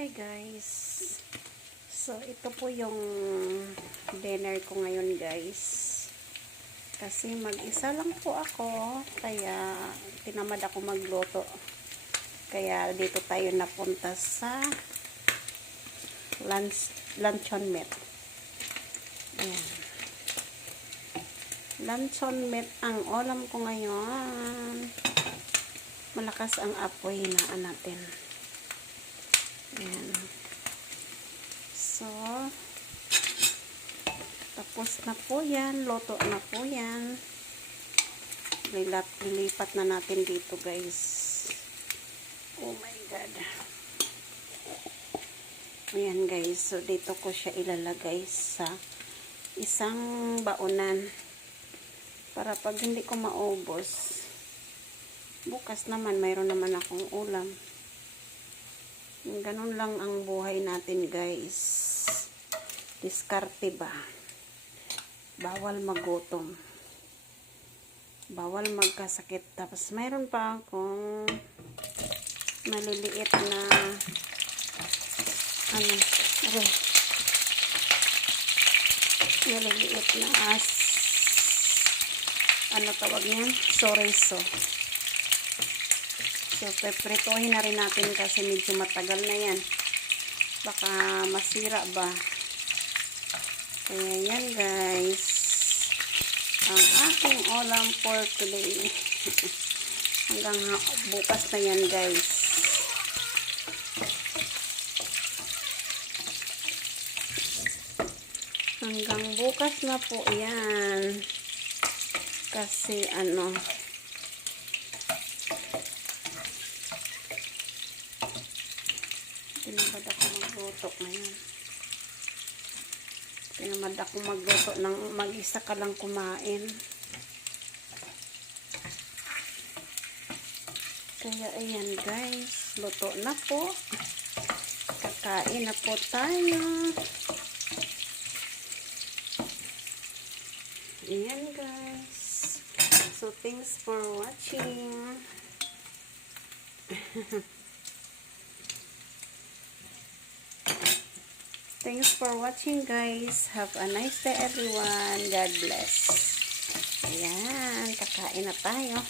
Hi guys. So ito po yung dinner ko ngayon guys. Kasi mag-isa lang po ako. Kaya tinamad ako magluto. Kaya dito tayo napunta sa luncheon meat. Ayan. Luncheon meat ang ulam ko ngayon. Malakas ang apoy na natin. Ayan. So, tapos na po yan. Luto na po yan. Lilipat na natin dito guys. Oh my God. Ayan guys. So, dito ko siya ilalagay sa isang baonan. Para pag hindi ko maubos, bukas naman, mayroon naman akong ulam. Ganun lang ang buhay natin guys. Diskarte ba? Bawal magutom. Bawal magkasakit. Tapos mayroon pa akong maliliit na maliliit na tawag niyan? Chorizo. So, pepritohin na rin natin kasi medyo matagal na yan. Baka masira ba. Kaya yan guys. Ang aking ulam for today. Hanggang bukas na yan guys. Hanggang bukas na po yan. Kasi tinamad ako magluto ngayon. Tinamad ako magluto ng mag-isa ka lang kumain. Kaya ayan guys, luto na po. Kakain na po tayo. Ayan guys. So thanks for watching. Thanks for watching guys. Have a nice day everyone. God bless. Ayan, kakain na tayo.